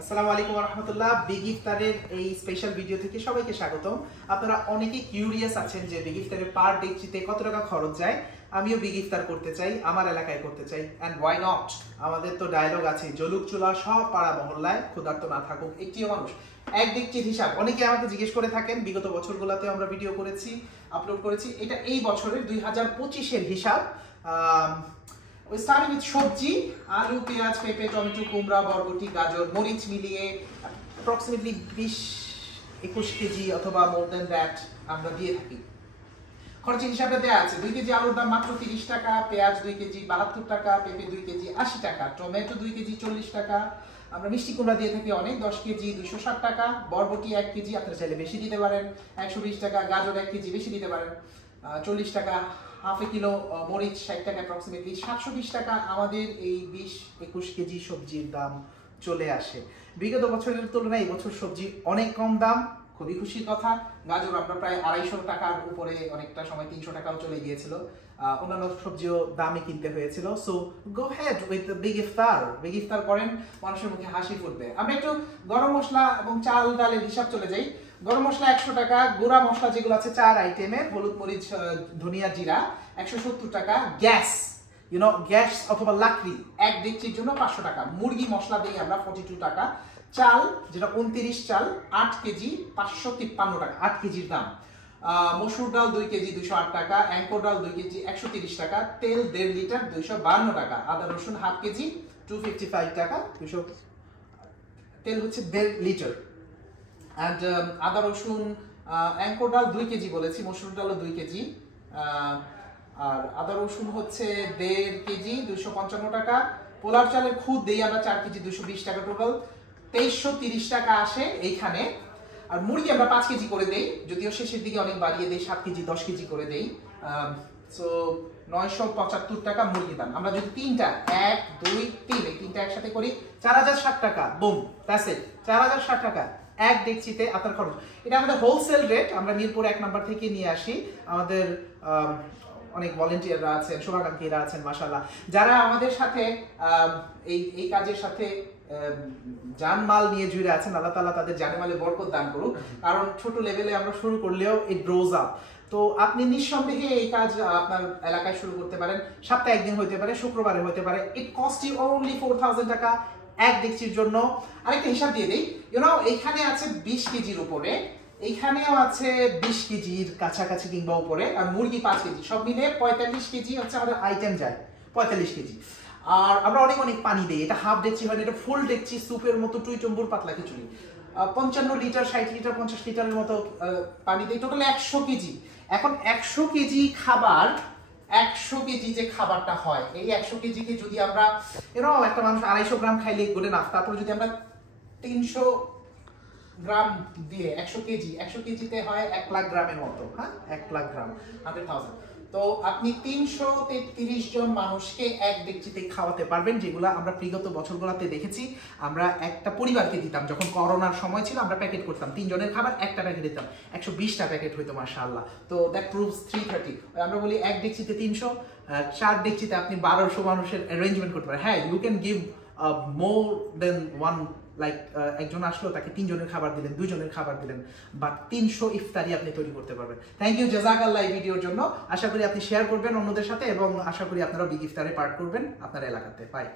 আসসালামু আলাইকুম ওয়া রাহমাতুল্লাহ। বিগ ইফতারের এই স্পেশাল ভিডিও থেকে সবাইকে স্বাগতম। আপনারা অনেকেই কিউরিয়াস আছেন যে বিগ ইফতারের পার ডেকচিতে কত টাকা খরচ যায়। আমিও বিগ ইফতার করতে চাই, আমার এলাকায় করতে চাই, এন্ড ওয়াই নট। আমাদের তো ডায়লগ আছে, জলুক চুলা সব পাড়া মহল্লায়, ক্ষুধার্ত না থাকুক একটিও মানুষ। এক ডেকচির হিসাব অনেকে আমাকে জিজ্ঞেস করে থাকেন, বিগত বছরগুলোতে আমরা ভিডিও করেছি, আপলোড করেছি। এটা এই বছরের 2025-এর হিসাব। We started with সবজি, আলু, পেঁয়াজ, পেঁপে, টমেটো, কুমড়া, বরবটি, গাজর, মরিচ মিলিয়ে approximately 20-21 কেজি অথবা মোর দ্যান দ্যাট আমরা দিয়ে থাকি। খরচের হিসাবে দেওয়া আছে 2 কেজি আলুর দাম মাত্র 30 টাকা, পেঁয়াজ 2 কেজি 72 টাকা, পেঁপে 2 কেজি 80 টাকা, টমেটো 2 কেজি 40 টাকা। আমরা মিষ্টি কুমড়া দিয়ে থাকি অনেক, 10 কেজি 260 টাকা, বরবটি 1 কেজি আপনারা চাইলে বেশি দিতে পারেন 120 টাকা, গাজর 1 কেজি বেশি দিতে পারেন 40 টাকা, হাফ এ কিলো মরিচ 60 টাকা, অ্যাপ্রক্সিমেটলি 720 টাকা আমাদের এই 20-21 কেজি সবজির দাম চলে আসে। বিগত বছরের তুলনায় এই বছর সবজি অনেক কম দাম, খুবই খুশির কথা। গাজর আমরা প্রায় 250 টাকার উপরে, অনেকটা সময় 300 টাকাও চলে গিয়েছিল। অন্যান্য সবজিও দামে কিনতে হয়েছিল। So go head with big iftar. Big ইফতার করেন, মানুষের মুখে হাসি ফুটবে। আমরা একটু গরম মশলা এবং চাল ডালের হিসাব চলে যাই। গরম মশলা 100 টাকা, গুঁড়া মশলা যেগুলো আছে 4 আইটেমের, হলুদ, মরিচ, ধনিয়া, জিরা 170 টাকা। গ্যাস গ্যাস অথবা লাকড়ি 1 ডেকচির জন্য 500 টাকা। মুরগি মশলা দিয়ে আমরা 42 টাকা। চাল যেটা 29 চাল 8 কেজি 553 টাকা, 8 কেজির দাম। মসুর ডাল 2 কেজি 208 টাকা, অ্যাঙ্কর ডাল 2 কেজি 130 টাকা, তেল 1.5 লিটার 252 টাকা, আদা রসুন হাফ কেজি 255 টাকা, 200 তেল হচ্ছে 1.5 লিটার। অ্যান্ড আদা রসুন, অ্যাঙ্কর ডাল 2 কেজি বলেছি, মসুর ডালও 2 কেজি, আর আদা রসুন হচ্ছে 1.5 কেজি 255 টাকা। পোলার চালের খুদ দেই আমরা 4 কেজি 220 টাকা, টোটাল 2330 টাকা আসে এইখানে। আর মুরগি আমরা 5 কেজি করে দেই, যদিও শেষের দিকে অনেক বাড়িয়ে দেই, 7 কেজি 10 কেজি করে দেই। সো 975 টাকা মুরগি দাম। আমরা যদি 3টা 1 2 3 এই 3টা একসাথে করি 4060 টাকা, বুম, দ্যাটস ইট। 4060 টাকা এক ডেকচিতে আপনার খরচ। এটা আমাদের হোলসেল রেট, আমরা মিরপুর 1 নাম্বার থেকে নিয়ে আসি। আমাদের অনেক ভলেন্টিয়াররা আছেন, শুভাকাঙ্ক্ষীরা আছেন মাশাআল্লাহ, যারা আমাদের সাথে এই কাজের সাথে জানমাল নিয়ে জুড়ে আছেন। আল্লাহ তাআলা তাদের জানমালে বরকত দান করুক। কারণ ছোট লেভেলে আমরা শুরু করলেও ইট গ্রোজ আপ। তো আপনি নিঃসন্দেহে এই কাজ আপনার এলাকায় শুরু করতে পারেন। সপ্তাহে একদিন হতে পারে, শুক্রবারে হতে পারে। ইট কস্ট ইউ অনলি 4000 টাকা এক ডেকচির জন্য। আরেকটা হিসাব দিয়ে দিই, এইখানে আছে 20 কেজির উপরে, এইখানেও আছে 20 কেজির কাছাকাছি কিংবা উপরে, আর মুরগি 5 কেজি, সব মিলে 45 কেজি হচ্ছে আমাদের আইটেম যায়, 45 কেজি। আর আমরা অনেক অনেক পানি দিই, এটা হাফ ডেকচি হয় না, এটা ফুল ডেকচি, স্যুপের মতো টুইটম্বুর পাতলা খিচুড়ি। 55 লিটার 60 লিটার 50 লিটারের মতো পানি দিই, টোটাল 100 কেজি। এখন 100 কেজি খাবার, 100 কেজি যে খাবারটা হয়, এই 100 কেজিকে যদি আমরা একটা মানুষ 250 গ্রাম খাইলে গুড এনাফ। তারপর যদি আমরা 300 গ্রাম দিয়ে 100 কেজি, 100 কেজিতে হয় 1 লাখ গ্রামের মতো। হ্যাঁ, 1 লাখ গ্রাম, 100,000। তো আপনি 333 জন মানুষকে এক ডেকচিতে খাওয়াতে পারবেন, যেগুলো আমরা বিগত বছরগুলোতে দেখেছি। আমরা একটা পরিবারকে দিতাম, যখন করোনার সময় ছিল আমরা প্যাকেট করতাম, 3 জনের খাবার একটা প্যাকেট দিতাম, 120টা প্যাকেট হইতো মাশাআল্লাহ। তো দ্যাট প্রুভস 330। আমরা বলি এক ডেকচিতে 300, 4 ডেকচিতে আপনি 1200 মানুষের অ্যারেঞ্জমেন্ট করতে পারেন। হ্যাঁ, you can give more than one, like একজন আসলো তাকে 3 জনের খাবার দিলেন, 2 জনের খাবার দিলেন, বা 300 ইফতারি আপনি তৈরি করতে পারবেন। থ্যাংক ইউ জাযাকাল্লাহ এই ভিডিওর জন্য। আশা করি আপনি শেয়ার করবেন অন্যদের সাথে, এবং আশা করি আপনারা বিগ ইফতারে পার্ট করবেন আপনার এলাকাতে। বাই।